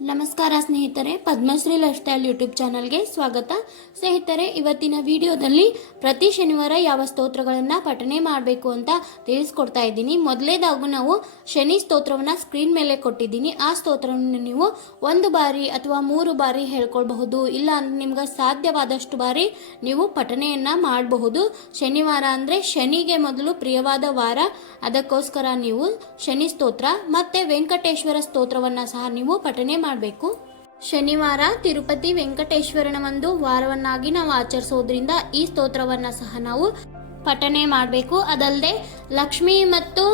ನಮಸ್ಕಾರ ಸ್ನೇಹಿತರೆ, Padmashri life style YouTube ಚಾನಲ್ಗೆ ಸ್ವಾಗತ. ಸ್ನೇಹಿತರೆ, ಇವತ್ತಿನ ವಿಡಿಯೋದಲ್ಲಿ ಪ್ರತಿ ಶನಿವಾರ ಯಾವ ಸ್ತೋತ್ರಗಳನ್ನು ಪಠನೆ ಮಾಡಬೇಕು ಅಂತ ತಿಳಿಸ್ಕೊಡ್ತಾ ಇದ್ದೀನಿ. ಮೊದಲೇದಾಗೂ ನಾವು ಶನಿ ಸ್ತೋತ್ರವನ್ನು ಸ್ಕ್ರೀನ್ ಮೇಲೆ ಕೊಟ್ಟಿದ್ದೀನಿ. ಆ ಸ್ತೋತ್ರವನ್ನು ನೀವು ಒಂದು ಬಾರಿ ಅಥವಾ ಮೂರು ಬಾರಿ ಹೇಳ್ಕೊಳ್ಬಹುದು. ಇಲ್ಲ ಅಂದ್ರೆ ನಿಮ್ಗೆ ಸಾಧ್ಯವಾದಷ್ಟು ಬಾರಿ ನೀವು ಪಠನೆಯನ್ನು ಮಾಡಬಹುದು. ಶನಿವಾರ ಅಂದರೆ ಶನಿಗೆ ಮೊದಲು ಪ್ರಿಯವಾದ ವಾರ. ಅದಕ್ಕೋಸ್ಕರ ನೀವು ಶನಿ ಸ್ತೋತ್ರ ಮತ್ತೆ ವೆಂಕಟೇಶ್ವರ ಸ್ತೋತ್ರವನ್ನು ಸಹ ನೀವು ಪಠನೆ ಮಾಡಬೇಕು. ಶನಿವಾರ ತಿರುಪತಿ ವೆಂಕಟೇಶ್ವರನ ಒಂದು ವಾರವನ್ನಾಗಿ ನಾವು ಆಚರಿಸೋದ್ರಿಂದ ಈ ಸ್ತೋತ್ರವನ್ನು ಸಹ ನಾವು ಪಠನೆ ಮಾಡಬೇಕು. ಅದಲ್ಲದೆ ಲಕ್ಷ್ಮಿ ಮತ್ತು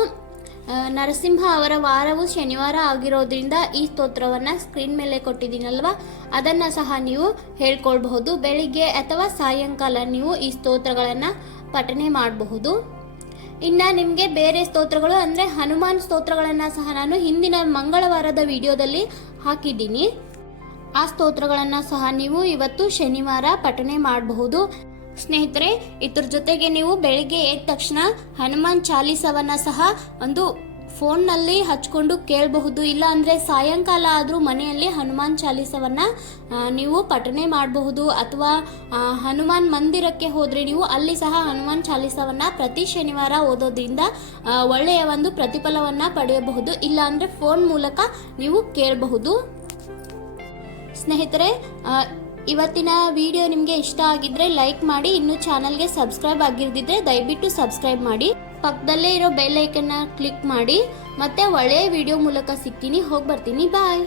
ನರಸಿಂಹ ಅವರ ವಾರವು ಶನಿವಾರ ಆಗಿರೋದ್ರಿಂದ ಈ ಸ್ತೋತ್ರವನ್ನು ಸ್ಕ್ರೀನ್ ಮೇಲೆ ಕೊಟ್ಟಿದ್ದೀನಲ್ವಾ? ಅದನ್ನು ಸಹ ನೀವು ಹೇಳ್ಕೊಳ್ಬಹುದು. ಬೆಳಿಗ್ಗೆ ಅಥವಾ ಸಾಯಂಕಾಲ ನೀವು ಈ ಸ್ತೋತ್ರಗಳನ್ನು ಪಠನೆ ಮಾಡಬಹುದು. ಇನ್ನು ನಿಮಗೆ ಬೇರೆ ಸ್ತೋತ್ರಗಳು ಅಂದರೆ ಹನುಮಾನ್ ಸ್ತೋತ್ರಗಳನ್ನು ಸಹ ನಾನು ಹಿಂದಿನ ಮಂಗಳವಾರದ ವಿಡಿಯೋದಲ್ಲಿ ಹಾಕಿದ್ದೀನಿ. ಆ ಸ್ತೋತ್ರಗಳನ್ನು ಸಹ ನೀವು ಇವತ್ತು ಶನಿವಾರ ಪಠನೆ ಮಾಡಬಹುದು. ಸ್ನೇಹಿತರೆ, ಇದ್ರ ಜೊತೆಗೆ ನೀವು ಬೆಳಿಗ್ಗೆ ಎದ್ದ ತಕ್ಷಣ ಹನುಮಾನ್ ಚಾಲೀಸವನ್ನು ಸಹ ಒಂದು ಫೋನ್ನಲ್ಲಿ ಹಚ್ಕೊಂಡು ಕೇಳಬಹುದು. ಇಲ್ಲ ಅಂದರೆ ಸಾಯಂಕಾಲ ಆದರೂ ಮನೆಯಲ್ಲಿ ಹನುಮಾನ್ ಚಾಲೀಸವನ್ನ ನೀವು ಪಠನೆ ಮಾಡಬಹುದು. ಅಥವಾ ಹನುಮಾನ್ ಮಂದಿರಕ್ಕೆ ಹೋದರೆ ನೀವು ಅಲ್ಲಿ ಸಹ ಹನುಮಾನ್ ಚಾಲೀಸವನ್ನ ಪ್ರತಿ ಶನಿವಾರ ಓದೋದ್ರಿಂದ ಒಳ್ಳೆಯ ಒಂದು ಪ್ರತಿಫಲವನ್ನು ಪಡೆಯಬಹುದು. ಇಲ್ಲ ಅಂದರೆ ಫೋನ್ ಮೂಲಕ ನೀವು ಕೇಳಬಹುದು. ಸ್ನೇಹಿತರೆ ಇವತ್ತಿನ ವಿಡಿಯೋ ನಿಮಗೆ ಇಷ್ಟ ಆಗಿದ್ರೆ ಲೈಕ್ ಮಾಡಿ, ಇನ್ನು ಚಾನಲ್ಗೆ ಸಬ್ಸ್ಕ್ರೈಬ್ ಆಗಿರ್ದಿದ್ರೆ ದಯವಿಟ್ಟು ಸಬ್ಸ್ಕ್ರೈಬ್ ಮಾಡಿ. ಪಕ್ಕದಲ್ಲೇ ಇರೋ ಬೆಲ್ ಐಕನ್ನ ಕ್ಲಿಕ್ ಮಾಡಿ, ಮತ್ತೆ ಒಳ್ಳೆಯ ವಿಡಿಯೋ ಮೂಲಕ ಸಿಗ್ತೀನಿ. ಹೋಗಿ ಬರ್ತೀನಿ ಬಾಯ್.